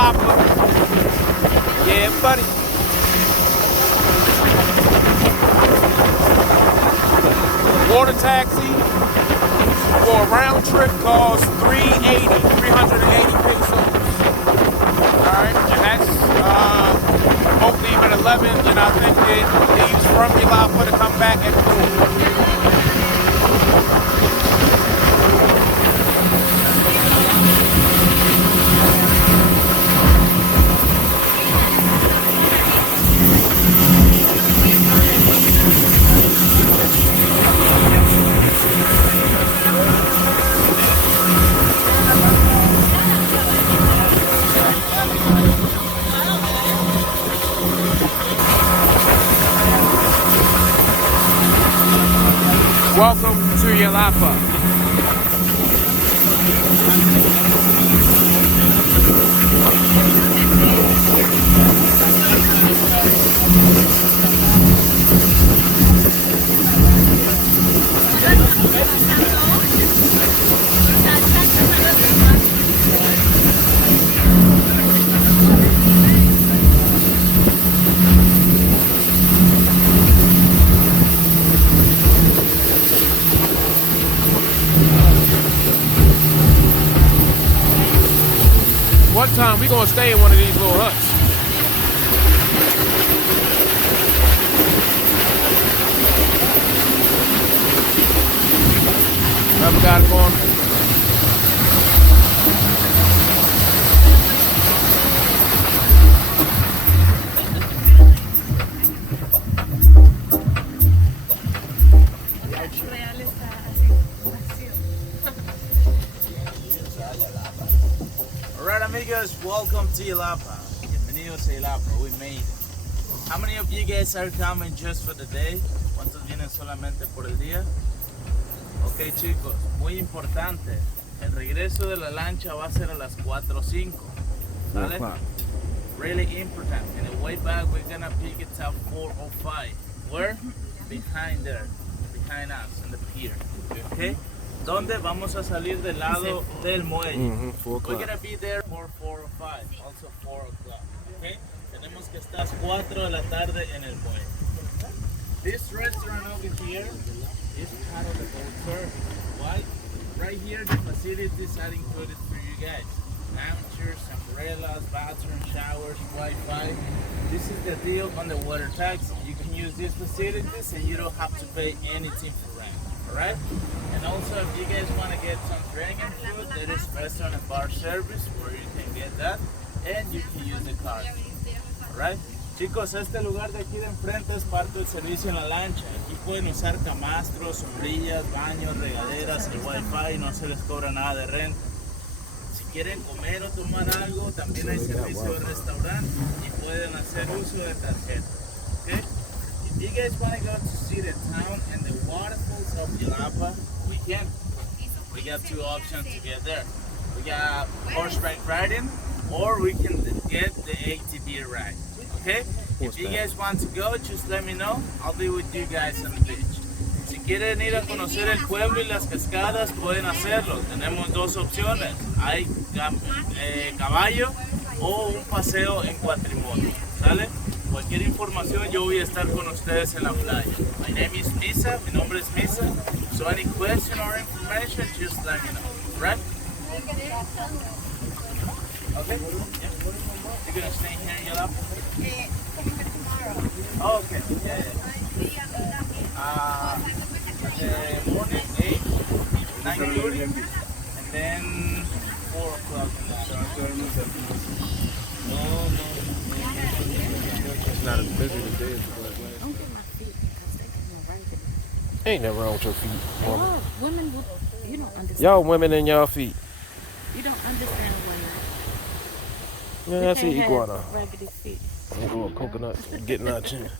Yalapa. Yeah, buddy. Water taxi for a round trip costs 380 pesos. Alright, and that's both leave at 11, and I think it leaves from Yalapa to come back at 2. Welcome to Yalapa. One time we gonna stay in one of these little huts. Never got it going. Alright amigos, welcome to Yalapa. Bienvenidos a Yalapa, we made it. How many of you guys are coming just for the day? ¿Cuántos vienen solamente por el día? Ok chicos, muy importante. El regreso de la lancha va a ser a las 4:05. ¿Vale? Really important. And the way back we're gonna pick it up 4:05. Where? Behind there. Behind us in the pier. Okay? ¿Dónde vamos a salir del lado del muelle? 4 We're gonna be there for 4:05, also 4 o'clock. Okay? Tenemos que estar 4 de la tarde en el muelle. This restaurant over here is part of the boat service. Why? Right here the facilities are included for you guys. Loungers, umbrellas, bathroom, showers, Wi-Fi. This is the deal on the water taxi. You can use these facilities and you don't have to pay anything for rent. Alright? And also if you guys want to get some drinking food, there is restaurant and bar service where you can get that and you can use the card. Alright? Chicos, este lugar de aquí de enfrente es parte del servicio en la lancha. Aquí pueden usar camastros, sombrillas, baños, regaderas, el wifi, no se les cobra nada de renta. Si quieren comer o tomar algo, también hay servicio de restaurante y pueden hacer uso de tarjeta. Okay? If you guys want to go to see the town and the waterfalls of Yalapa, we can. We got 2 options to get there. We got horseback riding, or we can get the ATV ride. Okay? If you guys want to go, just let me know. I'll be with you guys on the beach. Si quieren ir a conocer el pueblo y las cascadas, pueden hacerlo. Tenemos 2 opciones. Hay caballo o un paseo en cuatrimoto. ¿Sale? Cualquier información yo voy a estar con ustedes en la playa. My name is Misa. Mi nombre es Misa. So any question or information, just let me know. Right? Okay? Yeah. You're gonna stay here in Yalapa? Oh, okay. Yeah. Morning 8, 9:30, and then 4 o'clock. No. It's not as busy today as it was last. Ain't nothing wrong with your feet, woman. Oh, women, you don't understand. Y'all women and y'all feet. You don't understand women. Yeah, that's an We can't iguana. have raggedy feet. Oh, a coconut getting out chin.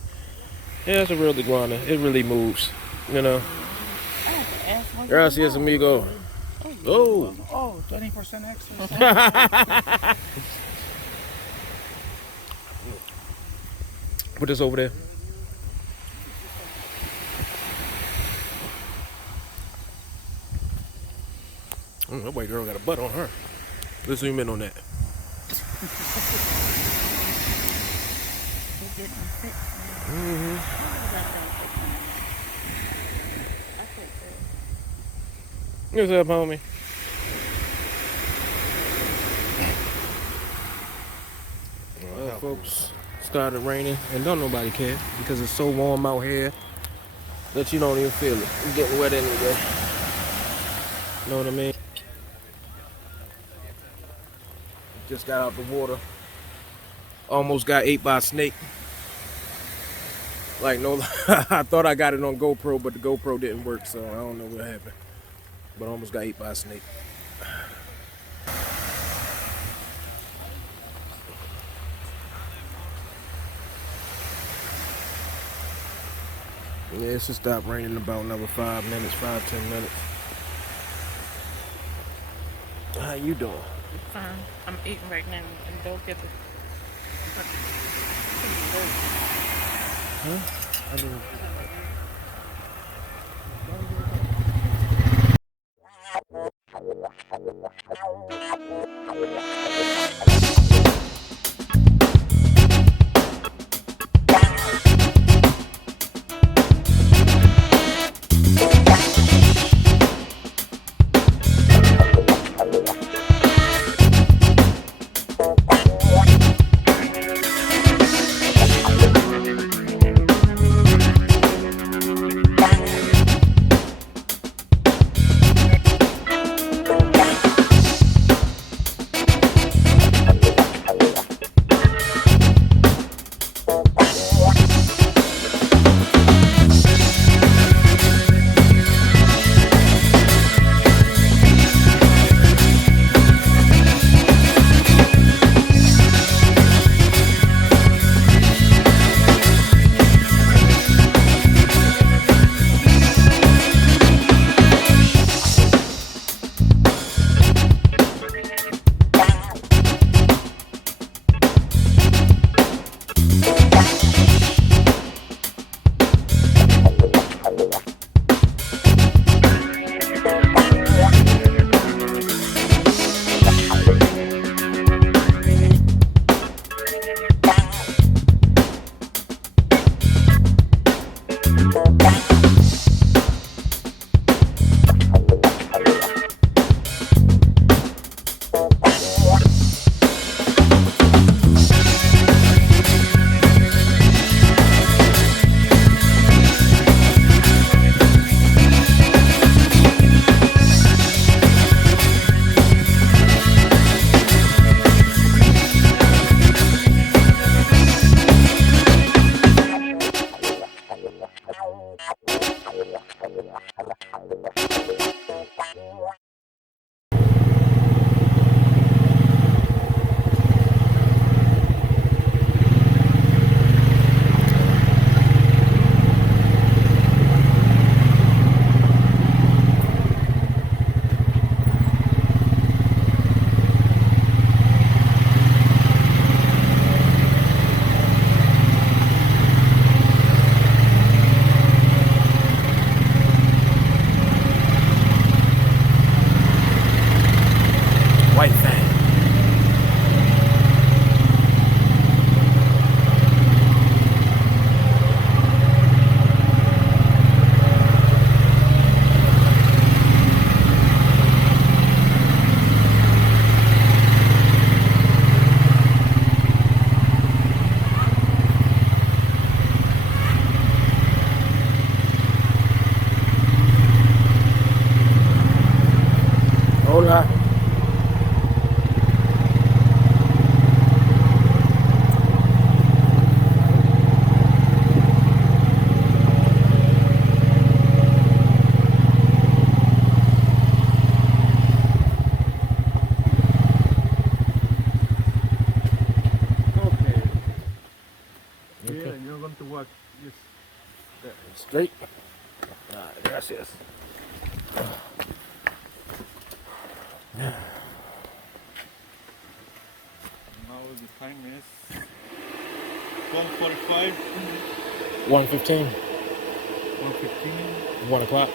Yeah, it's a real iguana. It really moves, you know. Gracias, amigo. Oh. Oh, 20% extra. Put this over there. That white girl got a butt on her. Let's zoom in on that. They get them fixed. Mm-hmm. I fix it. What's up, homie? Well, folks, started raining, and don't nobody care because it's so warm out here that you don't even feel it. You're getting wet anyway. Know what I mean? Just got out the water. Almost got ate by a snake. Like, no, I thought I got it on GoPro, but the GoPro didn't work, so I don't know what happened. But I almost got ate by a snake. Yeah, it should stop raining in about another 5 minutes, 5-10 minutes. How you doing? Fine. I'm eating right now and don't get it. Huh? I mean, white thing. Hola. Okay. Okay. Yeah, you're going to walk this. Straight. Gracias. Now the time is 12:45. 1:15. 1:15. 1 o'clock.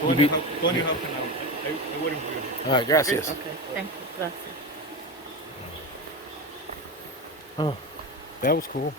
20 half an hour. I They're waiting for you. All right, gracias. Okay, thank you. Gracias. Oh, that was cool.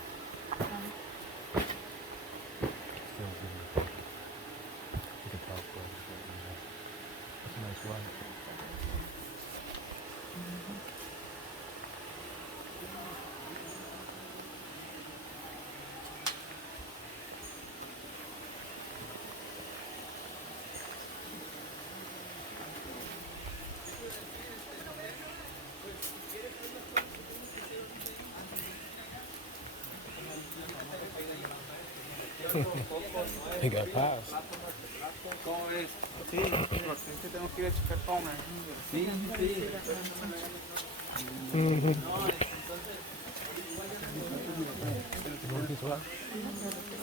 He got pies. ¿Cómo ves? Sí, es que tengo que ir a checar comer. Sí, sí.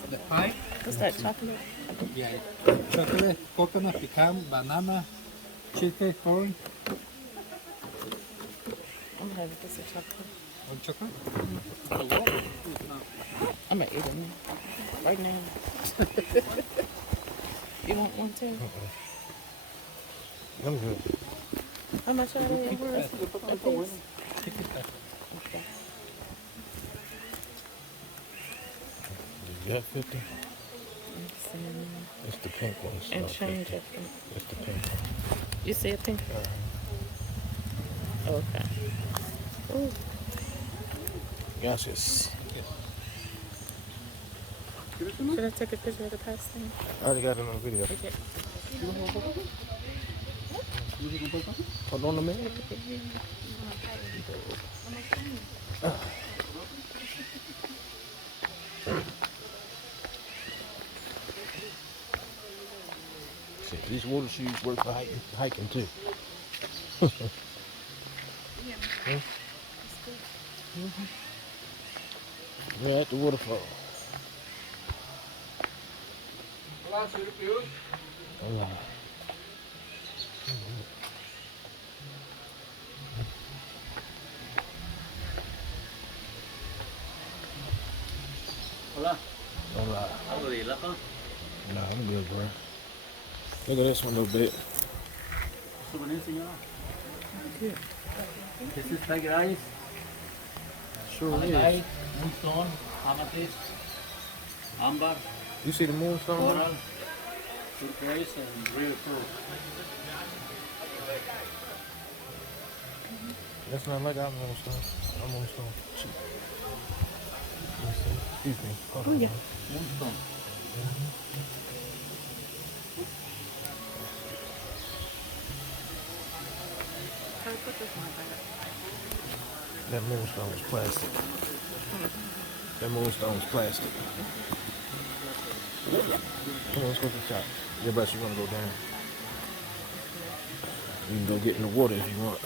The pie? What's that, chocolate? Yeah. Chocolate, coconut, pecan, banana, cheesecake, corn. I'm having this of chocolate. One chocolate? I'm gonna eat them right now. You want one too? I'm good. How much are they? Okay. You got 50? It's the pink ones. And not change 50. it. It's the pink one. You see a pink? Okay. Ooh. Gracias. Should I take a picture of the past thing? I already got it on video. Okay. Hold on a minute. See, these water shoes work for hiking too. We're at the waterfall. Hola. Hola. Hola. Algo de Yalapa. Nah, I'm good, bro. Look at this one a little bit. Souvenir, señora. This is tiger eyes. Sure is. Malacay, moonstone, amethyst, amber, You see the moonstone? coral, turquoise, and real pearl. That's not like our moonstone. Our moonstone cheap. Let me see. Excuse me. Hold on. yeah. Moonstone. That moonstone was plastic. That moonstone was plastic. Come on, let's go to the top. Yeah, but you want to go down. You can go get in the water if you want.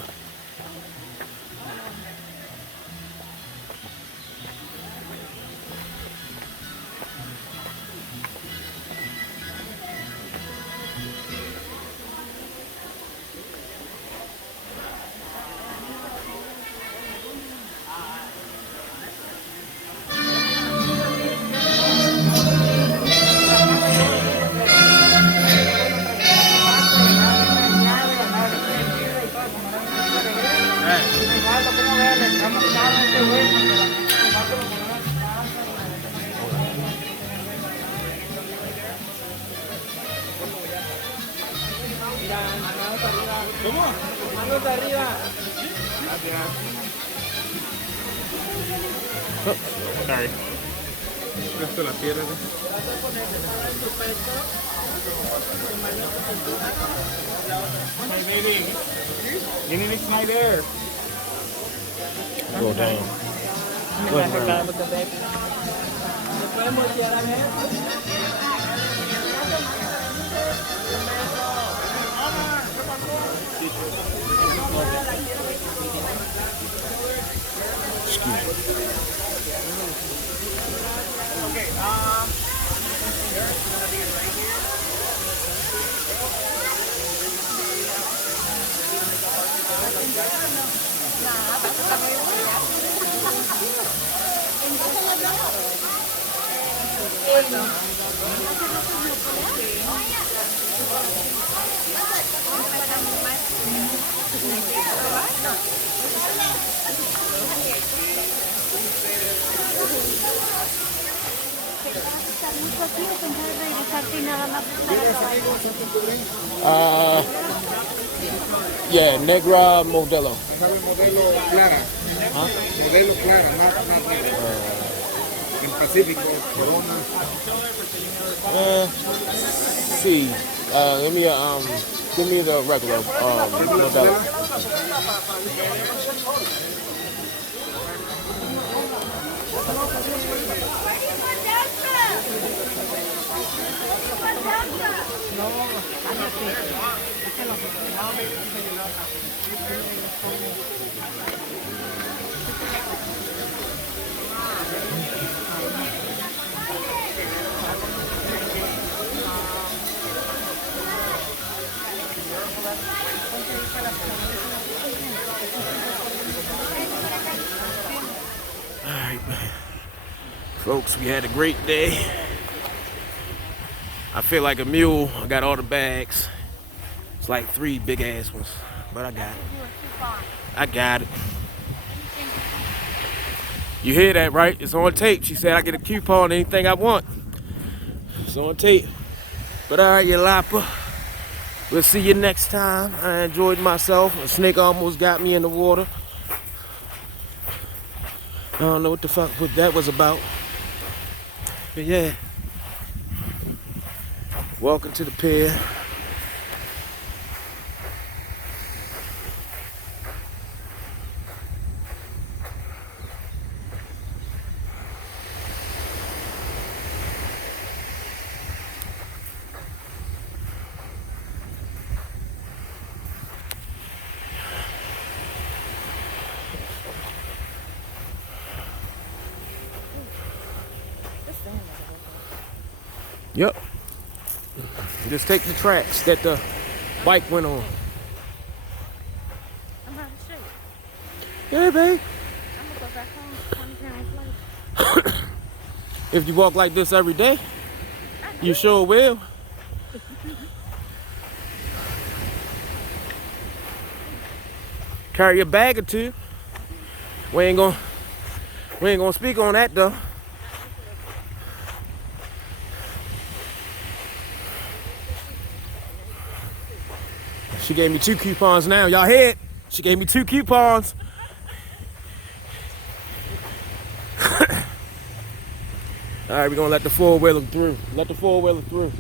Sorry. Gasto la tierra. Hey, baby. You need to mix my there. Go down. I'm gonna let her go with the baby. Excuse me. Yeah, Negra Modelo. ¿Sabe modelo clara? Modelo clara, más negra. En Pacífico, Corona. See, give me the regular Modelo. Alright, folks, we had a great day. I feel like a mule. I got all the bags. It's like 3 big ass ones, but I got it. I got it. You hear that, right? It's on tape. She said I get a coupon on anything I want. It's on tape. But all right, Yalapa. We'll see you next time. I enjoyed myself. A snake almost got me in the water. I don't know what the fuck that was about. But yeah. Welcome to the pier. Yep. Just take the tracks that the bike went on. I'm about to show you. Yeah, babe. I'm gonna go back home 20 pounds later. If you walk like this every day, you sure will. Carry a bag or two. We ain't gonna speak on that though. She gave me 2 coupons now. Y'all hear it? She gave me 2 coupons. All right, we're gonna let the 4-wheeler through. Let the 4-wheeler through.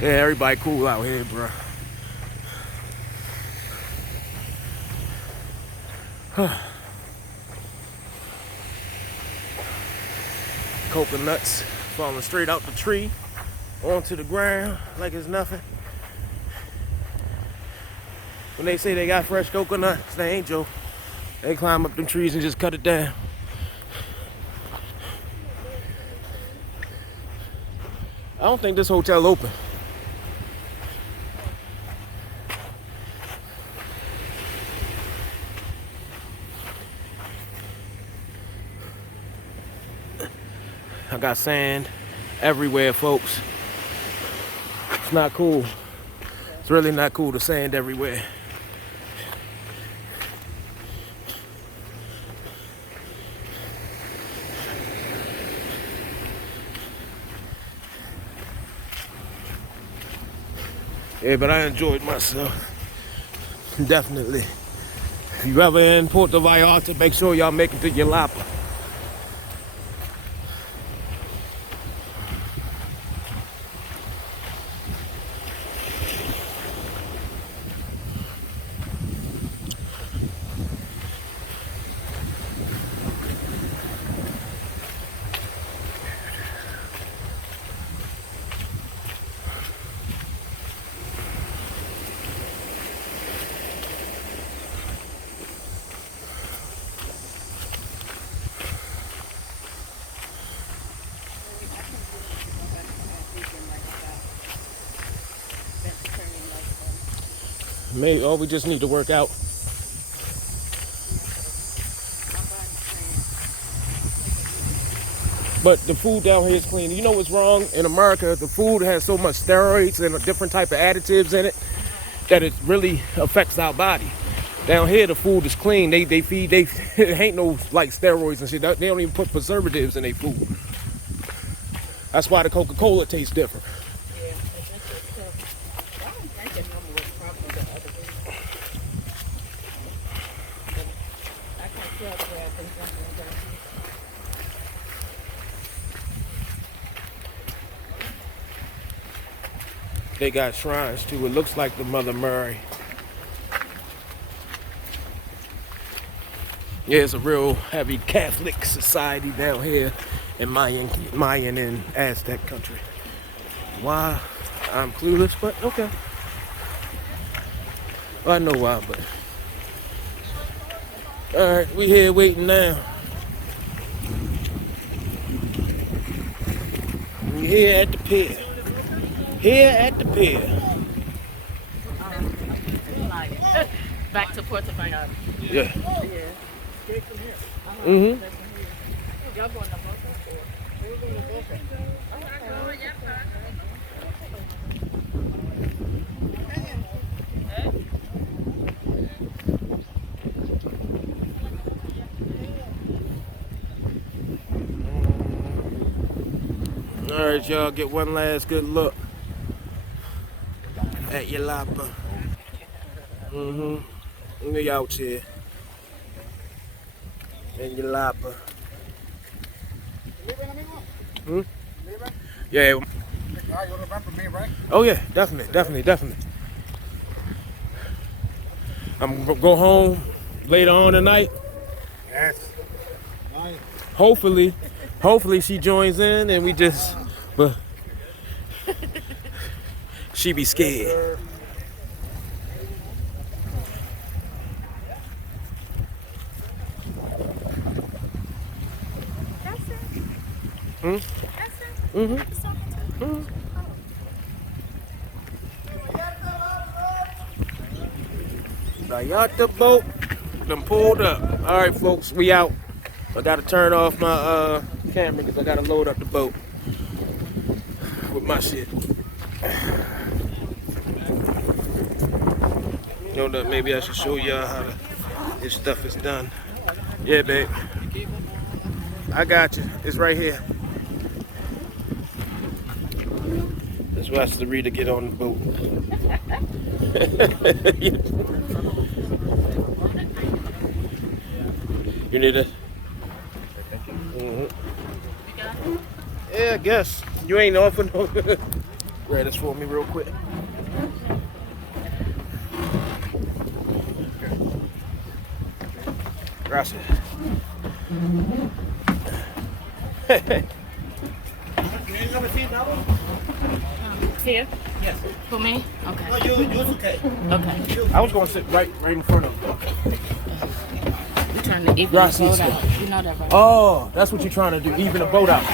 Yeah, everybody cool out here, bro. Coconuts falling straight out the tree onto the ground like it's nothing. When they say they got fresh coconuts, they ain't joke. They climb up them trees and just cut it down. I don't think this hotel open. I got sand everywhere, folks. It's not cool. It's really not cool, the sand everywhere. Yeah, but I enjoyed myself. Definitely. If you ever in Puerto Vallarta, make sure y'all make it to Yalapa. Maybe, or we just need to work out. But the food down here is clean. You know what's wrong? In America, the food has so much steroids and a different type of additives in it that it really affects our body. Down here, the food is clean. They feed, it ain't no like steroids and shit. They don't even put preservatives in their food. That's why the Coca-Cola tastes different. Yeah, that's just I don't drink it no more. Probably the other way. I can't tell the way I've been drinking it down here. They got shrines too. It looks like the Mother Mary. Yeah, it's a real heavy Catholic society down here in Mayan and Aztec country. Why? I'm clueless, but okay. I know why, but all right, we here waiting now. We here at the pier. Here at the pier. Back to Puerto Vallarta. Yeah. Yeah. Mm-hmm. Y'all going to Waterfall? We're going to Waterfall. All right, y'all, get one last good look at Yalapa. Mm-hmm. We out here in Yalapa. Hmm? Yeah. You remember me, right? Oh yeah, definitely. I'm gonna go home later on tonight. Yes. Hopefully she joins in and we just, but she be scared. Hmm? Mm-hmm. Vallarta boat done pulled up. All right, folks, we out. I gotta turn off my camera because I gotta load up the boat with my shit. You know, maybe I should show y'all how this stuff is done. Yeah, babe. I got you. It's right here. Let's watch the reader get on the boat. You need it? Mm-hmm. Yeah, I guess. You ain't offering no. Grab this for me real quick. Gracias. Here? Yes. For me? Okay. No, you's okay. Okay. I was gonna sit right in front of you. You're trying to even the Gracias. boat out. You know that, right? Oh, that's what you're trying to do, even the boat out.